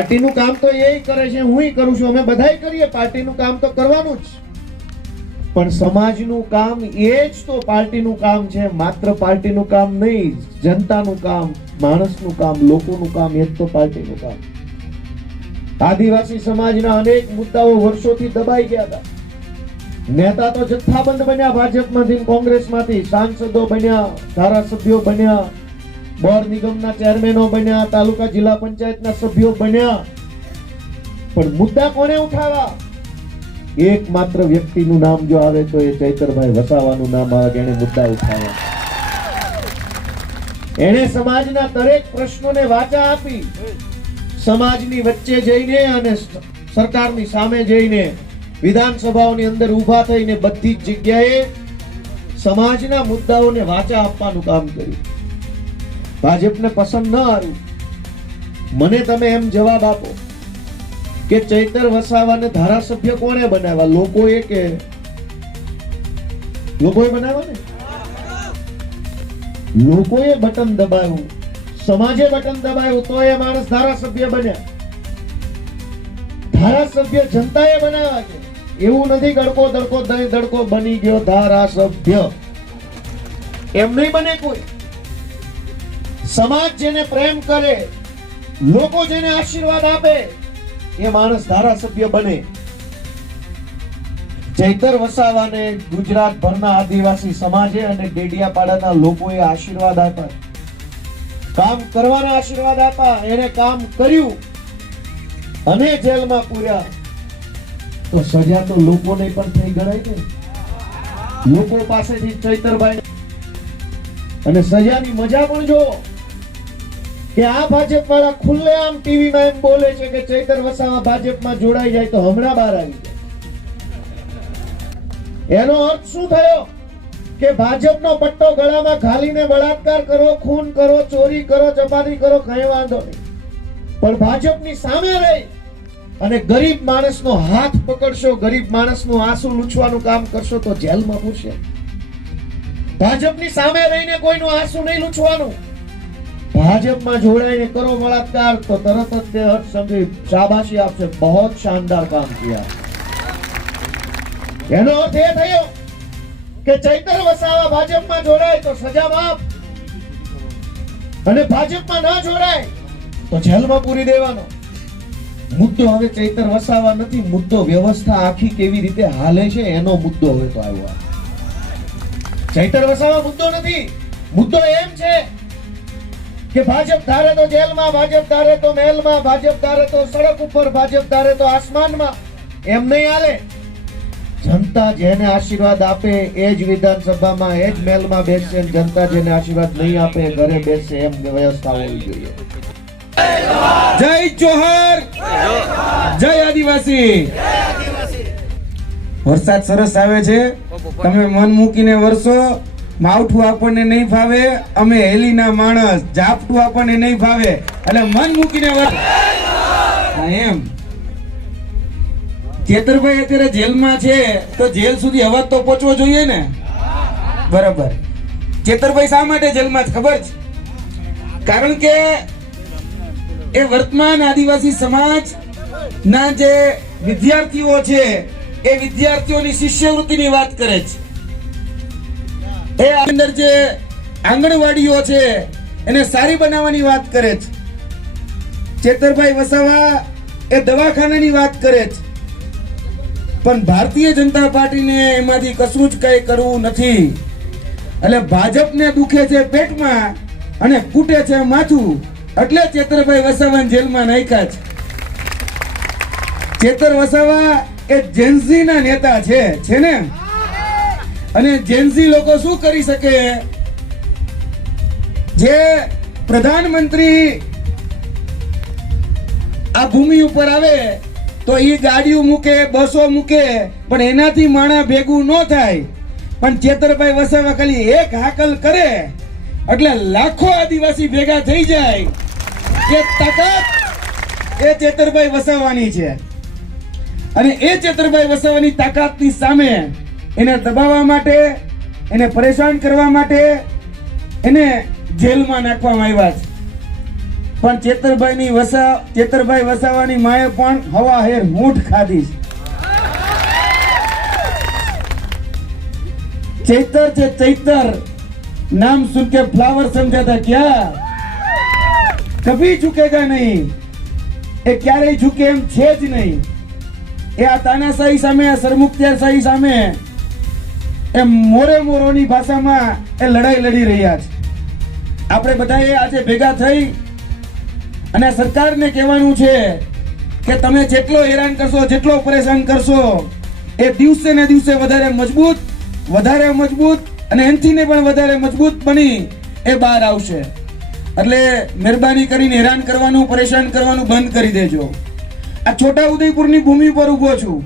પાર્ટીનું કામ તો એ કરે છે, હુંય કરું છું, અમે બધાય કરીએ, પાર્ટીનું કામ તો કરવાનું જ, પણ સમાજનું કામ એ જ તો પાર્ટીનું કામ છે. માત્ર પાર્ટીનું કામ નહીં, જનતાનું કામ, માણસનું કામ, લોકોનું કામ, એ જ તો પાર્ટીનું કામ. આદિવાસી સમાજના અનેક મુદ્દાઓ વર્ષોથી દબાઈ ગયા હતા. નેતા તો જથ્થાબંધ બન્યા, ભાજપમાંથી, કોંગ્રેસમાંથી, સાંસદો બન્યા, ધારાસભ્યો બન્યા, બોર્ડ નિગમના ચેરમેનો બન્યા, તાલુકા જિલ્લા પંચાયતના સભ્યો બન્યા, પણ મુદ્દા કોને ઉઠાવ્યા? એકમાત્ર વ્યક્તિનું નામ જો આવે તો એ ચૈતરભાઈ વસાવાનું નામ આવે, એને મુદ્દા ઉઠાવ્યા. એને સમાજના દરેક પ્રશ્નોને વાચા આપી, સમાજની વચ્ચે જઈને અને સરકારની સામે જઈને વિધાનસભાઓની અંદર ઊભા થઈને બધી જ જગ્યાએ સમાજના મુદ્દાઓને વાચા આપવાનું કામ કર્યું. ભાજપને પસંદ ન આવ્યું. મને તમે એમ જવાબ આપો કે ચૈતર વસાવાને ધારાસભ્ય કોણે બનાવ્યા? લોકોએ કે લોકોએ બનાવ્યા ને? લોકોએ બટન દબાવ્યું, સમાજે બટન દબાવ્યું તો એ માણસ ધારાસભ્ય બન્યા. ધારાસભ્ય જનતાએ બનાવ્યા છે. એવું નથી ગડકો દડકો દહીં દડકો બની ગયો ધારાસભ્ય, એમ નહીં બને કોઈ. સમાજ જેને પ્રેમ કરે, લોકો જેને આશીર્વાદ આપે, એ માણસ ધારાસભ્ય બને. ચૈતર વસાવાને ગુજરાતભરના આદિવાસી સમાજે અને ડેડિયાપાડાના લોકોએ આશીર્વાદ આપ્યા, કામ કરવાના આશીર્વાદ આપ્યા. એને કામ કર્યું અને જેલમાં પૂર્યા, તો સજા તો લોકોને પણ થઈ ગણાય ને. લોકો પાસેથી ચૈતરભાઈ અને સજાની મજા પણ જો કે આ ભાજપ વાળા ખુલ્લેઆમ ટીવીમાં એમ બોલે છે કે ચૈતર વસાવા ભાજપમાં જોડાઈ જાય તો હમણાં બહાર આવી જાય. એનો અર્થ શું થયો કે ભાજપનો પટ્ટો ગળામાં ઘાલીને બળાત્કાર કરો, ખૂન કરો, ચોરી કરો, ચપાટી કરો, કઈ વાંધો નહીં, પણ ભાજપની સામે રહી અને ગરીબ માણસનો હાથ પકડશો, ગરીબ માણસનું આંસુ લૂછવાનું કામ કરશો તો જેલમાં પૂરશે. ભાજપની સામે રહીને કોઈનું આંસુ નહીં લૂછવાનું. ભાજપમાં જોડાઈને કરો બળાત્કાર તો તરત જ તે હર્ષ સંઘવી શાબાશી આપશે, બહોત શાનદાર કામ કિયા. એનો અર્થ એ થયો કે ચૈતર વસાવા ભાજપમાં જોડાય તો સજા માફ, અને ભાજપમાં ન જોડાય તો જેલમાં પૂરી દેવાનો. મુદ્દો હવે ચૈતર વસાવા નથી, મુદ્દો વ્યવસ્થા આખી કેવી રીતે હાલે છે એનો મુદ્દો હવે તો આવ્યો. ચૈતર વસાવા મુદ્દો નથી, મુદ્દો એમ છે કે ભાજપ ધારે તો જેલમાં, ભાજપ ધારે તો મહેલમાં, ભાજપ ધારે તો સડક ઉપર, ભાજપ ધારે તો આસમાનમાં. એમ નહીં હાલે. જનતા જેને આશીર્વાદ આપે એ જ વિધાનસભામાં, એ જ મહેલમાં બેસશે, જનતા જેને આશીર્વાદ નહીં આપે એ ઘરે બેસશે, એમ વ્યવસ્થા હોવી જોઈએ. જય જોહર, જય આદિવાસી. વરસાદ સરસ આવે છે, તમે મન મૂકીને વરસો. માવઠું આપણને નહીં ફાવે, અમે હેલીના માણસ, ઝાપટું આપણને નહીં ફાવે, એટલે મન મૂકીને વરસ. એમ ચેતરભાઈ અત્યારે જેલમાં છે તો જેલ સુધી અવાજ તો પહોંચવો જોઈએ ને, બરાબર. ચેતરભાઈ શા માટે જેલમાં છે ખબર છે? કારણ કે એ વર્તમાન આદિવાસી સમાજ ના જે વિદ્યાર્થીઓ છે એ વિદ્યાર્થીઓની શિષ્યવૃત્તિની વાત કરે છે. એ અંદર જે આંગણવાડીઓ છે એને સારી બનાવવાની વાત કરે છે. ચેતરભાઈ વસાવા એ દવાખાનાની વાત કરે છે, પણ ભારતીય જનતા પાર્ટીને એમાંથી કશું જ કઈ કરવું નથી. એટલે ભાજપને દુખે છે પેટમાં અને કૂટે છે માથું, એટલે ચેતરભાઈ વસાવા જેલમાં નાખ્યા છે. ચેતર વસાવા એ જેન્ઝી ના નેતા છે ને, અને જેન્ઝી લોકો શું કરી શકે? જે પ્રધાનમંત્રી આ ભૂમિ ઉપર આવે તો એ ગાડીઓ મૂકે, બસો મૂકે, પણ એનાથી માણા ભેગું ન થાય. પણ ચેતરભાઈ વસાવા ખાલી એક હાકલ કરે એટલે લાખો આદિવાસી ભેગા થઈ જાય. એ તાકાત એ ચેતરભાઈ વસાવાની છે, અને એ ચેતરભાઈ વસાવાની તાકાતની સામે એને દબાવવા માટે, એને પરેશાન કરવા માટે એને જેલમાં નાખવામાં આવ્યા છે. પણ ચેતરભાઈ વસાવાની માએ પણ હવા હેર મૂઠ ખાધી છે। चैतर છે चैतर, नाम सुन के फ्लावर समझा था क्या, कभी झुकेगा नहीं, એ ક્યારેય ઝુકે એમ છે જ નહીં। એ આ તાનાશાહી સામે, આ સરમુખત્યારશાહી સામે એ મોરે મોરોની ભાષામાં એ લડાઈ લડી રહ્યા છે। આપણે બધાએ આજે ભેગા થઈ અને સરકારને કહેવાનું છે કે તમે જેટલો હેરાન કરશો, જેટલો પરેશાન કરશો, એ દિવસે ને દિવસે વધારે મજબૂત અને એનથીને પણ વધારે મજબૂત બની એ બહાર આવશે। એટલે મહેરબાની કરીને હેરાન કરવાનું, પરેશાન કરવાનું બંધ કરી દેજો। આ છોટા ઉદયપુરની ભૂમિ પર ઊભો છું।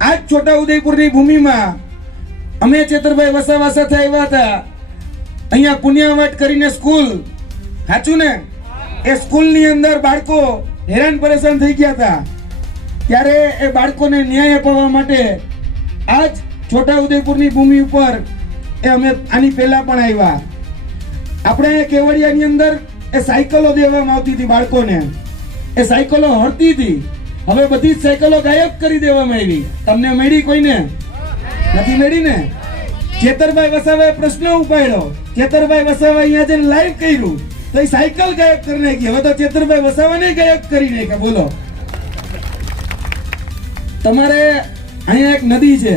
આ છોટા ઉદયપુરની ભૂમિમાં અમે ચેતરભાઈ વસાવા સાથે આવ્યા હતા। અહીંયા પુણ્યવાટ કરીને સ્કૂલ, સાચું ને? એ સ્કૂલની અંદર બાળકો હેરાન પરેશાન થઈ ગયા હતા, ત્યારે એ બાળકોને ન્યાય અપાવવા માટે આજ છોટા ઉદયપુરની ભૂમિ ઉપર એ અમે આની પહેલા પણ આવ્યા। આપણે કેવડિયાની અંદર એ સાયકલો દેવામાં આવતી હતી બાળકોને, એ સાયકલો હરતી હતી, હવે બધી જ સાયકલો ગાયબ કરી દેવામાં આવી। તમને મળી? કોઈને નથી મળી ને? ચેતરભાઈ વસાવાએ પ્રશ્ન ઉપાડ્યો, ચેતરભાઈ વસાવા અહીંયા જઈને લાઈવ કર્યું તો એ સાયકલ ગાયબ કરી નાખી। હવે તો ચેતરભાઈ વસાવાને ગાયબ કરી નાખ્યા। બોલો, તમારે અહીંયા એક નદી છે,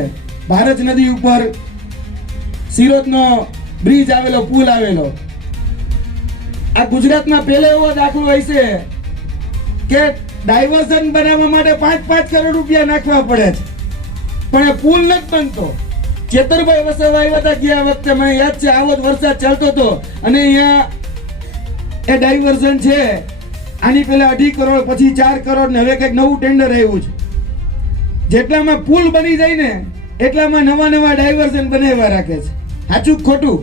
ભારત નદી ઉપર સિરોજનો બ્રિજ આવેલો, પુલ આવેલો। આ ગુજરાતમાં પહેલો એવો દાખલો હોય છે કે ડાયવર્ઝન બનાવવા માટે 5-5 કરોડ રૂપિયા નાખવા પડે છે, પણ એ પુલ નથી બનતો। ચેતરભાઈ વસાવા આવ્યા હતા ગયા વખતે, મને યાદ છે, આવો જ વરસાદ ચાલતો હતો અને અહીંયા એ ડાયવર્ઝન છે, આની પહેલા 2.5 કરોડ, પછી 4 કરોડ ને હવે કંઈક નવું ટેન્ડર આવ્યું છે। જેટલામાં પુલ બની જાય ને એટલામાં નવા ડાયવર્ઝન બનાવવા રાખે છે। સાચું ખોટું?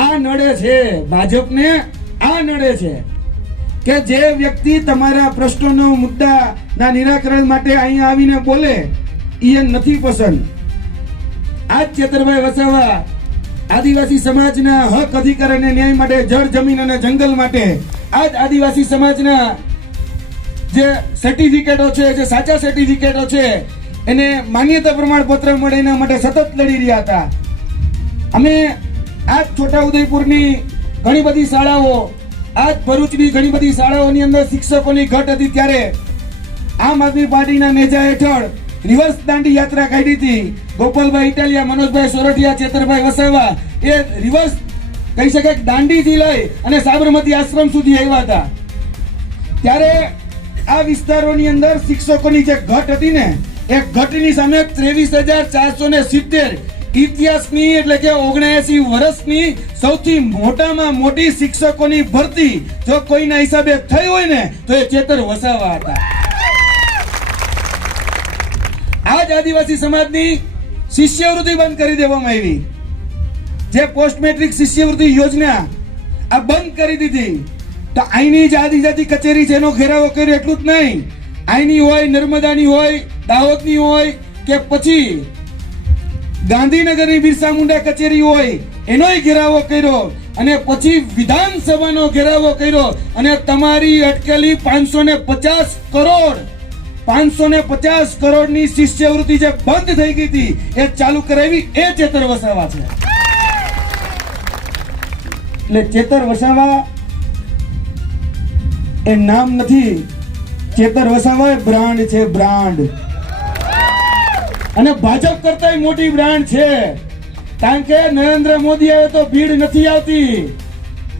આ નડે છે ભાજપને, આ નડે છે કે જે વ્યક્તિ તમારા પ્રશ્નોનો, મુદ્દાના નિરાકરણ માટે અહીંયા આવીને બોલે એ નથી પસંદ। આજ ચેતરભાઈ વસાવા આદિવાસી સમાજના હક, અધિકાર અને ન્યાય માટે, જળ, જમીન અને જંગલ માટે, આજ આદિવાસી સમાજના જે સર્ટિફિકેટો છે, જે સાચા સર્ટિફિકેટો છે, એને માન્યતા પ્રમાણપત્ર મળે એના માટે સતત લડી રહ્યા હતા। અમે આજ છોટા ઉદયપુરની ઘણી બધી શાળાઓ, આજ ભરૂચની ઘણી બધી શાળાઓની અંદર શિક્ષકોની ઘટ હતી, ત્યારે આમ આદમી પાર્ટીના નેજા હેઠળ રિવર્સ દાંડી યાત્રા કાઢી હતી। ગોપાલભાઈ ઇટાલિયા, મનોજભાઈ સોરઠિયા, ચેતરભાઈ વસાવા એ રિવર્સ કહી શકાય દાંડીથી લઈ અને સાબરમતી આશ્રમ સુધી આવ્યા હતા। ત્યારે આ વિસ્તારોની અંદર શિક્ષકોની જે ઘટ હતી ને, એ ઘટની સામે 23,470 ઇતિહાસની, એટલે કે 79 વર્ષની સૌથી મોટામાં મોટી શિક્ષકોની ભરતી જો કોઈના હિસાબે થઈ હોય ને તો એ ચેતર વસાવા હતા। આજ આદિવાસી સમાજની શિષ્યવૃત્તિ બંધ કરી દેવામાં આવી। જે પોસ્ટ મેટ્રિક શિષ્યવૃત્તિ યોજના આ બંધ કરી દીધી। તો અહીંની જે આદિજાતિ કચેરી છે એનો ઘેરાવો કર્યો એટલું જ નહીં, અહીંની હોય, નર્મદાની હોય, દાહોદની હોય કે પછી ગાંધીનગરની બિરસા મુંડા કચેરી હોય, એનોય ઘેરાવો કર્યો અને પછી વિધાનસભાનો ઘેરાવો કર્યો અને તમારી અટકેલી 550 કરોડની શિષ્યવૃત્તિ જે બંધ થઈ ગઈ હતી એ ચાલુ કરાવી એ ચેતર વસાવા છે। એટલે ચેતર વસાવા એ નામ નથી, ચેતર વસાવા એ બ્રાન્ડ છે, બ્રાન્ડ। અને ભાજપ કરતા મોટી બ્રાન્ડ છે, કારણ કે નરેન્દ્ર મોદી આવે તો ભીડ નથી આવતી।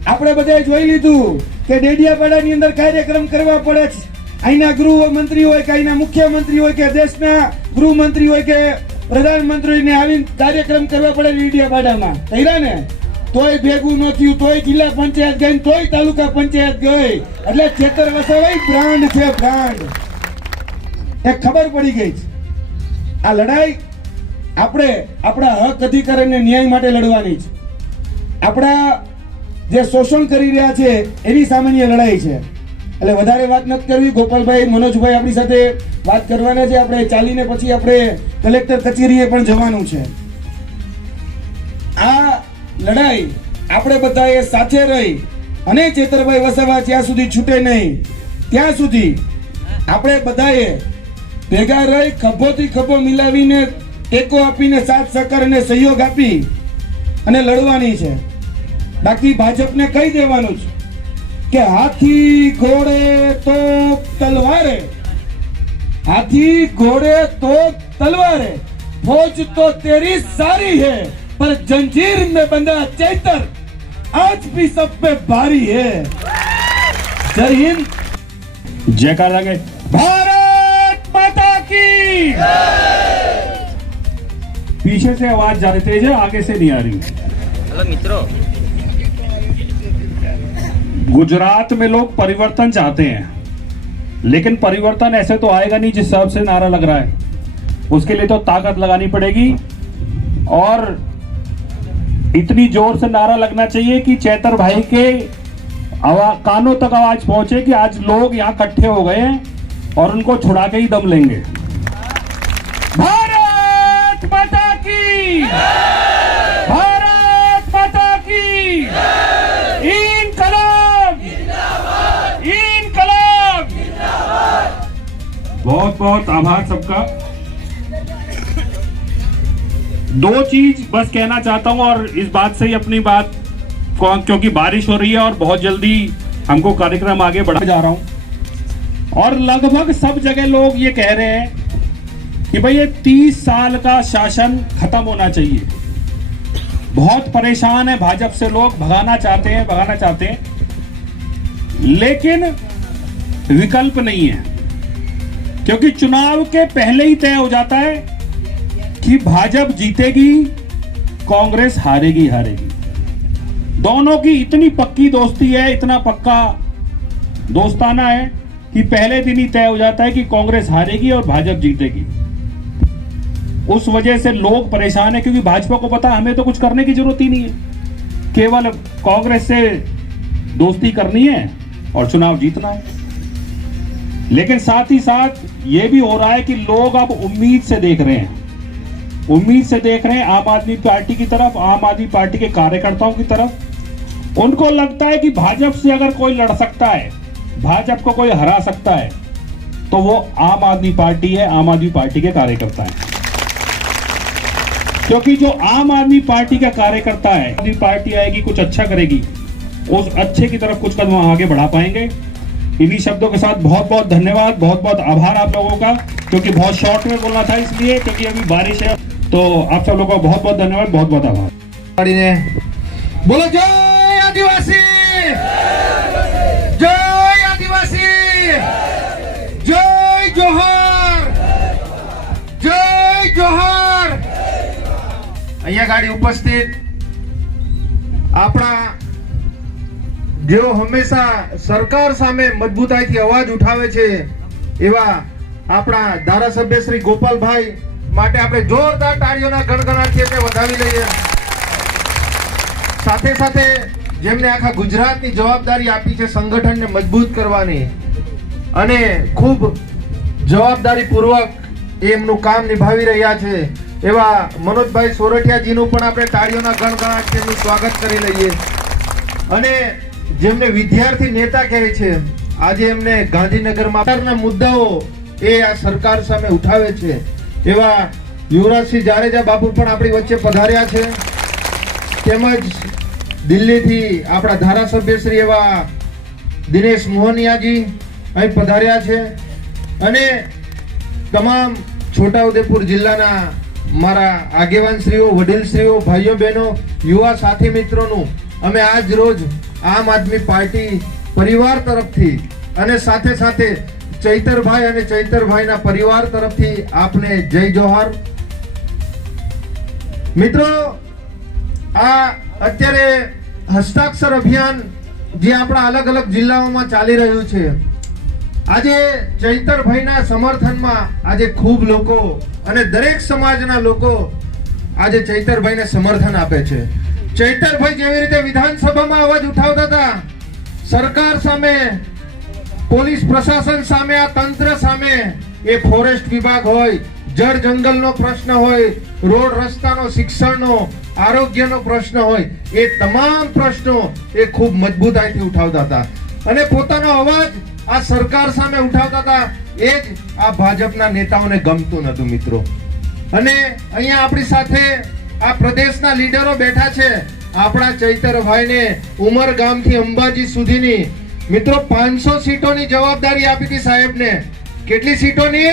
આપણે બધાએ જોઈ લીધું કે ડેડિયાપાડાની અંદર કાર્યક્રમ કરવા પડે છે। અહીંના ગૃહમંત્રી હોય કે અહીંના મુખ્યમંત્રી હોય કે દેશના ગૃહમંત્રી હોય કે પ્રધાનમંત્રીને આવીને કાર્યક્રમ કરવા પડે ડેડિયાપાડામાં, થયા ને? તોય ભેગું ન થયું, તોય જિલ્લા પંચાયત ગઈ, તોય તાલુકા પંચાયત ગઈ। એટલે ચેતર વસાવા બ્રાન્ડ છે, બ્રાન્ડ। એ ખબર પડી ગઈ છે। આ લડાઈ આપણે આપણા હક, અધિકાર અને ન્યાય માટે લડવાની છે। આપણા જે શોષણ કરી રહ્યા છે એની સામાન્ય લડાઈ છે। એટલે વધારે વાત નથી કરવી। ગોપાલભાઈ, મનોજભાઈ આપણી સાથે વાત કરવાના છે। આપણે ચાલીને પછી આપણે કલેક્ટર કચેરીએ પણ જવાનું છે। આ લડાઈ આપણે બધાએ સાથે રહી અને ચેતરભાઈ વસાવા જ્યાં સુધી છૂટે નહીં ત્યાં સુધી આપણે બધાએ ભેગા રહી ખભોથી ખભો મિલાવીને ટેકો આપીને સાથ સહકાર અને સહયોગ આપી અને લડવાની છે. બાકી ભાજપને કહી દેવાનું છે કે હાથી ઘોડે તોપ તલવારે, हाथी घोड़े तो तलवारें, फौज तो तेरी सारी है पर जंजीर में बंधा चैतर आज भी सब पे भारी है. जय हिंद, जयकार लगे. भारत माता की. पीछे से आवाज जा रही तेज है, आगे से नहीं आ रही. हेलो मित्रों, गुजरात में लोग परिवर्तन चाहते हैं, लेकिन परिवर्तन ऐसे तो आएगा नहीं जिस हिसाब से नारा लग रहा है. उसके लिए तो ताकत लगानी पड़ेगी और इतनी जोर से नारा लगना चाहिए कि चैतर भाई के कानों तक आवाज पहुंचे कि आज लोग यहाँ इकट्ठे हो गए हैं और उनको छुड़ा के ही दम लेंगे. भारत माता की, भारत माता की. इनकलाब, इनकलाब. बहुत बहुत आभार सबका. दो चीज बस कहना चाहता हूं और इस बात से ही अपनी बात को, क्योंकि बारिश हो रही है और बहुत जल्दी हमको कार्यक्रम आगे बढ़ा जा रहा हूं और लगभग सब जगह लोग ये कह रहे हैं कि भाई ये 30 साल का शासन खत्म होना चाहिए. बहुत परेशान है भाजपा से लोग, भगाना चाहते हैं, लेकिन विकल्प नहीं है, क्योंकि चुनाव के पहले ही तय हो जाता है कि भाजपा जीतेगी, कांग्रेस हारेगी. दोनों की इतनी पक्की दोस्ती है, इतना पक्का दोस्ताना है कि पहले दिन ही तय हो जाता है कि कांग्रेस हारेगी और भाजपा जीतेगी. उस वजह से लोग परेशान है, क्योंकि भाजपा को पता हमें तो कुछ करने की जरूरत ही नहीं है, केवल कांग्रेस से दोस्ती करनी है और चुनाव जीतना है. लेकिन साथ ही साथ ये भी हो रहा है कि लोग अब उम्मीद से देख रहे हैं आम आदमी पार्टी की तरफ, आम आदमी पार्टी के कार्यकर्ताओं की तरफ. उनको लगता है कि भाजपा से अगर कोई लड़ सकता है, भाजपा को कोई हरा सकता है, तो वो आम आदमी पार्टी है, आम आदमी पार्टी के कार्यकर्ता है. क्योंकि जो आम आदमी पार्टी का कार्यकर्ता है, आदमी पार्टी आएगी, कुछ अच्छा करेगी, उस अच्छे की तरफ कुछ कदम आगे बढ़ा पाएंगे. इन्हीं शब्दों के साथ बहुत बहुत धन्यवाद, बहुत बहुत आभार आप लोगों का, क्योंकि बहुत शॉर्ट में बोलना था इसलिए, क्योंकि अभी बारिश है. तो आप सब लोगों का बहुत बहुत धन्यवाद, बहुत बहुत आभार. बोलो जय आदिवासी, जय आदिवासी, जय जोहार, जय जोहार. અહીંયા ગાડી ઉપસ્થિત આપણા જેઓ હંમેશા સરકાર સામે મજબૂતાઈથી અવાજ ઉઠાવે છે એવા આપણા ધારાસભ્ય શ્રી ગોપાલભાઈ માટે આપણે જોરદાર તાળીઓના ગણગણાટથી એમને વધાવી લઈએ. સાથે સાથે જેમને આખા ગુજરાતની જવાબદારી આપી છે સંગઠનને મજબૂત કરવાની અને ખૂબ જવાબદારીપૂર્વક એમનું કામ નિભાવી રહ્યા છે એવા મનોજભાઈ સોરઠિયાજીનું પણ આપણે તાળીઓના ગણગણાટથી એમનું સ્વાગત કરી લઈએ. અને જેમને વિદ્યાર્થી નેતા કહે છે, આજે એમને ગાંધીનગરમાં સરકારના મુદ્દાઓ એ આ સરકાર સામે ઉઠાવે છે એવા યુવરાજસિંહ જાડેજા બાપુ પણ આપણી વચ્ચે પધાર્યા છે. તેમજ દિલ્હીથી આપણા ધારાસભ્ય શ્રી એવા દિનેશ મોહનિયાજી અહીં પધાર્યા છે. અને તમામ છોટાઉદેપુર જિલ્લાના મારા આગેવાનશ્રીઓ, વડીલશ્રીઓ, ભાઈઓ બહેનો, યુવા સાથી મિત્રોનું અમે આજ રોજ આમ આદમી પાર્ટી પરિવાર તરફથી અને સાથે સાથે ચૈતરભાઈ અને ચૈતરભાઈના પરિવાર તરફથી આપને જય જોહાર. મિત્રો, આ અત્યારે હસ્તાક્ષર અભિયાન જે આપણા અલગ અલગ જિલ્લાઓમાં ચાલી રહ્યું છે, આજે ચૈતરભાઈના સમર્થનમાં આજે ખૂબ લોકો અને દરેક સમાજના લોકો આજે ચૈતરભાઈને સમર્થન આપે છે. ચૈતરભાઈ જેવી રીતે વિધાનસભામાં અવાજ ઉઠાવતા હતા, સરકાર સામે, પોલીસ પ્રશાસન સામે, આ તંત્ર સામે, એ ફોરેસ્ટ વિભાગ હોય, જળ જંગલનો પ્રશ્ન હોય, રોડ રસ્તાનો, શિક્ષણનો, આરોગ્યનો પ્રશ્ન હોય, એ તમામ પ્રશ્નો એ ખૂબ મજબૂતાઈથી ઉઠાવતા હતા અને પોતાનો અવાજ આ સરકાર સામે ઉઠાવતા હતા. એ જ આ ભાજપના નેતાઓને ગમતું નતું મિત્રો. અને અહીંયા આપણી સાથે આ પ્રદેશના લીડરો બેઠા છે. આપણા ચૈતરભાઈને ઉમરગામથી અંબાજી સુધીની મિત્રો 500 સીટોની જવાબદારી આપી હતી સાહેબને. કેટલી સીટોની?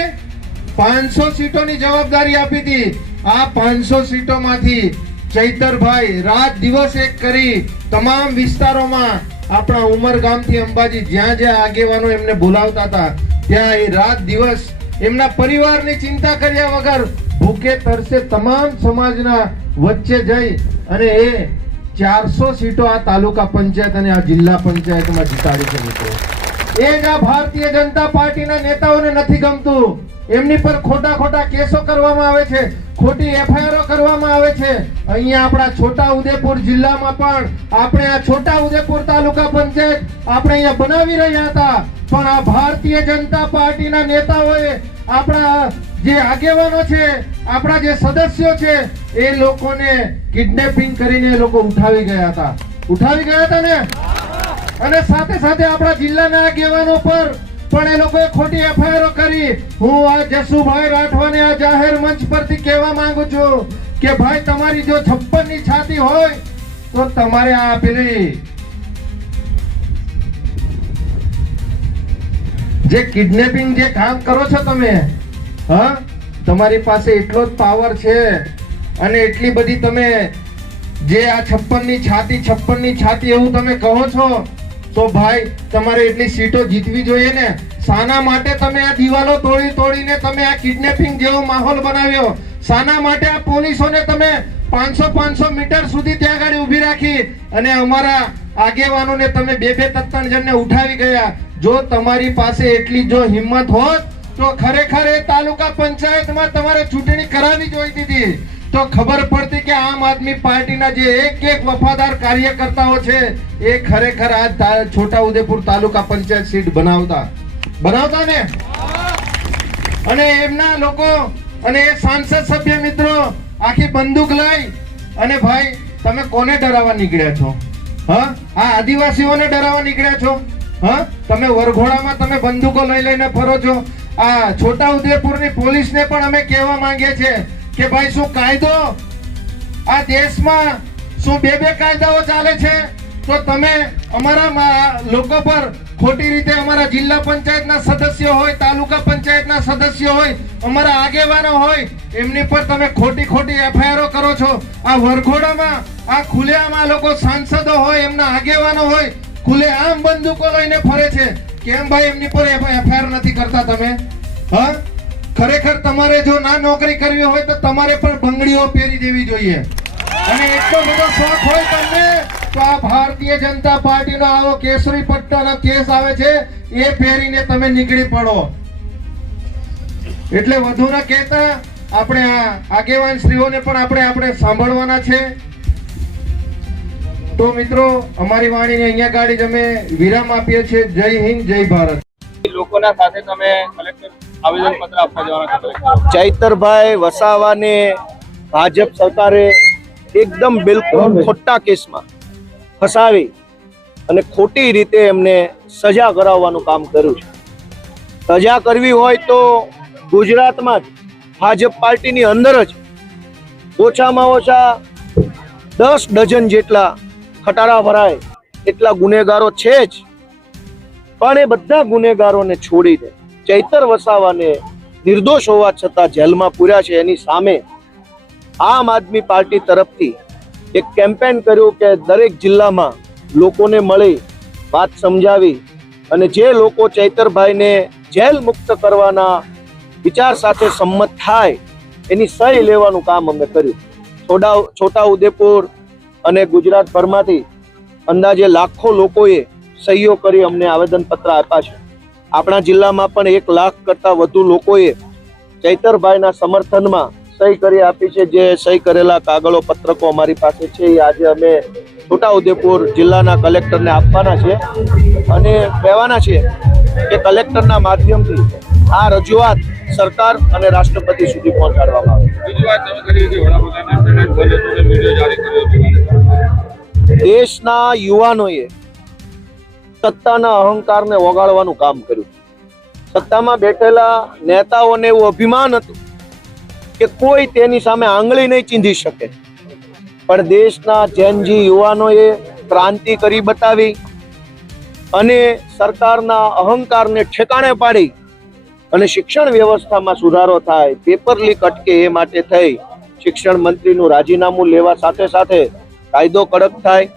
500 સીટોની જવાબદારી આપી હતી. આ 500 સીટોમાંથી ચૈતરભાઈ રાત દિવસ એક કરી તમામ વિસ્તારોમાં આપણા ઉમરગામથી અંબાજી જ્યાં જ્યાં આગેવાનો એમને બોલાવતા હતા ત્યાં એ રાત દિવસ એમના પરિવારની ચિંતા કર્યા વગર ભૂખે તરસે તમામ સમાજના વચ્ચે જઈ અને એ 400 સીટો આ તાલુકા પંચાયત અને આ જિલ્લા પંચાયતમાં જીતાડી છે મિત્રો. એ જ આ ભારતીય જનતા પાર્ટીના નેતાઓને નથી ગમતું. એમની પર ખોટા કેસો કરવામાં આવે છે, ખોટી એફઆઈઆર કરવામાં આવે છે. અહીંયા આપણા છોટા ઉદેપુર જિલ્લામાં પણ આપણે આ છોટા ઉદેપુર તાલુકા પંચાયત આપણે અહીંયા બનાવી રહ્યા હતા, પણ આ ભારતીય જનતા પાર્ટીના નેતાઓએ આપણા જે આગેવાનો છે, આપણા જે સદસ્યો છે, એ લોકોને કિડનેપિંગ કરીને એ લોકો ઉઠાવી ગયા હતા ને. અને સાથે સાથે આપણા જિલ્લાના આગેવાનો પર પણ એ લોકોએ ખોટી એફઆઈઆર કરી. હું આ જસુભાઈ રાઠવાને આ જાહેર મંચ પરથી કહેવા માંગુ છું કે ભાઈ તમારી જો 56 ની છાતી હોય તો તમારે આ પેલી જે કિડનેપિંગ જે કામ કરો છો તમે, હા, તમારી પાસે એટલો જ પાવર છે અને એટલી બધી તમે જે આ 56 ની છાતી એવું તમે કહો છો તો ભાઈ તમારે એટલી સીટો જીતવી જોઈએ ને. શાના માટે તમે આ દિવાલો તોડીને તમે આ કિડનેપિંગ જેવો માહોલ બનાવ્યો? શાના માટે આ પોલીસોને તમે 500 મીટર સુધી ત્યાં આગળ ઊભી રાખી અને અમારા આગેવાનોને તમે 2-3 જણને ઉઠાવી ગયા? જો તમારી પાસે એટલી જો હિંમત હોત તો ખરેખર એ તાલુકા પંચાયતમાં તમારે ચૂંટણી કરાવી જોઈતી હતી, તો ખબર પડતી કે આમ આદમી પાર્ટીના જે એક વફાદાર કાર્યકર્તાઓ છે એ ખરેખર આ છોટા ઉદેપુર તાલુકા પંચાયત સીટ બનાવતા ને. અને એમના લોકો અને એ સાંસદ સભ્ય મિત્રો આખી બંદૂક લઈ અને ભાઈ તમે કોને ડરાવવા નીકળ્યા છો? હા, આ આદિવાસીઓને ડરાવવા નીકળ્યા છો? હા, તમે વરઘોડામાં તમે બંદૂકો લઈને ફરો છો. આ છોટા ઉદેપુરની પોલીસને પણ અમે કહેવા માંગીએ છીએ કે ભાઈ શું કાયદો આ દેશમાં શું બે કાયદાઓ ચાલે છે? તો તમે અમારા લોકો પર ખોટી રીતે અમારા જિલ્લા પંચાયતના સદસ્યો હોય, તાલુકા પંચાયતના સદસ્યો હોય, અમારા આગેવાનો હોય, એમની પર તમે ખોટી એફઆઈઆર કરો છો. આ વરઘોડામાં આ ખુલ્લેઆમ આ લોકો સાંસદો હોય, એમના આગેવાનો હોય, ખુલ્લેઆમ બંદૂકો લઈને ફરે છે. કેમ ભાઈ એમની પર એફઆઈઆર નથી કરતા તમે? હા, ખરેખર તમારે જો ના નોકરી કરવી હોય તો તમારે પણ બંગડીઓ પહેરી દેવી જોઈએ. અને એટલો બધો શોખ હોય તમને તો આ ભારતીય જનતા પાર્ટીનો આવો કેસરી પટ્ટાનો કેસ આવે છે એ પહેરીને તમે નીકળી પડો. એટલે વધુ ના કહેતા આપણે આ આગેવાન શ્રીઓને પણ આપણે સાંભળવાના છે. તો મિત્રો અમારી વાણીને અહીંયા ગાડી અમે વિરામ આપીએ છીએ. જય હિન્દ, જય ભારત. લોકોના સાથે તમે કલેક્ટર આવેદન પત્ર આપવા જવાના છો? ચૈતરભાઈ વસાવાને ભાજપ સરકારે એકદમ બિલકુલ ખોટા કેસમાં ફસાવી અને ખોટી રીતે એમને સજા કરાવવાનું કામ કર્યું છે. સજા કરવી હોય તો ગુજરાતમાં જ ભાજપ પાર્ટીની અંદર જ ઓછામાં ઓછા 10 ડઝન જેટલા ખટારા ભરાય એટલા ગુનેગારો છે જ. પણ એ બધા ગુનેગારોને છોડીને ચૈતર વસાવાને નિર્દોષ હોવા છતાં જેલમાં પૂર્યા છે. એની સામે આમ આદમી પાર્ટી તરફથી એક કેમ્પેન કર્યું કે દરેક જિલ્લામાં લોકોને મળી વાત સમજાવી અને જે લોકો ચૈતરભાઈને જેલ મુક્ત કરવાના વિચાર સાથે સંમત થાય એની સહી લેવાનું કામ અમે કર્યું. છોટા ઉદેપુર અને ગુજરાતભરમાંથી અંદાજે લાખો લોકોએ સહીઓ કરી અમને આવેદનપત્ર આપ્યા છે. આપણા જિલ્લામાં પણ 1 લાખ કરતાં વધુ લોકોએ ચૈતરભાઈના સમર્થનમાં સહી કરી આપી છે. જે સહી કરેલા કાગળો પત્રકો અમારી પાસે છે એ આજે અમે છોટાઉદેપુર જિલ્લાના કલેક્ટરને આપવાના છે અને કહેવાના છે કે કલેક્ટરના માધ્યમથી આ રજૂઆત સરકાર અને રાષ્ટ્રપતિ સુધી પહોંચાડવામાં આવે. બીજી વાત તમે કરી કે વડાપ્રધાને સ્ટેટસ બજેટ અને વિડીયો જારી કર્યો છે. દેશના યુવાનોએ સત્તાના અહંકારને ઓગાળવાનું કામ કર્યું. સત્તામાં બેઠેલા નેતાઓને એવું અભિમાન હતું કે કોઈ તેની સામે આંગળી નહીં ચીંધી શકે, પણ દેશના જેનજી યુવાનોએ ક્રાંતિ કરી બતાવી અને સરકારના અહંકારને ઠેકાણે પાડી અને શિક્ષણ વ્યવસ્થામાં સુધારો થાય, પેપર લીક અટકે એ માટે થઈ શિક્ષણ મંત્રીનું રાજીનામું લેવા સાથે સાથે કાયદો કડક થાય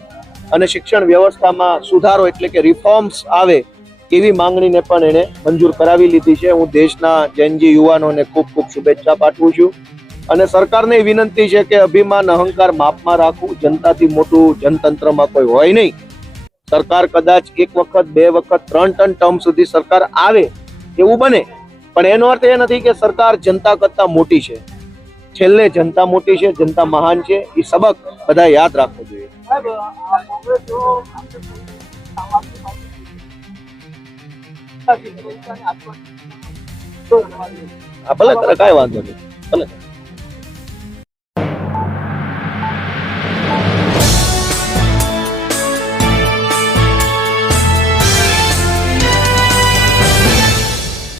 અને શિક્ષણ વ્યવસ્થામાં સુધારો એટલે કે રિફોર્મ્સ આવે એવી માંગણીને પણ એણે મંજૂર કરાવી લીધી છે. હું દેશના જેનજી યુવાનોને ખૂબ ખૂબ શુભેચ્છા પાઠવું છું અને સરકારને વિનંતી છે કે અભિમાન અહંકાર માપમાં રાખવું. જનતાથી મોટું જનતંત્રમાં કોઈ હોય નહીં. સરકાર કદાચ એક વખત, બે વખત, 3 ટર્મ સુધી સરકાર આવે એવું બને, પણ એનો અર્થ એ નથી કે સરકાર જનતા કરતા મોટી છે. છેલ્લે જનતા મોટી છે, જનતા મહાન છે. એ સબક બધા યાદ રાખવો જોઈએ. ભલે કરે, કાંઈ વાંધો નહીં, ભલે.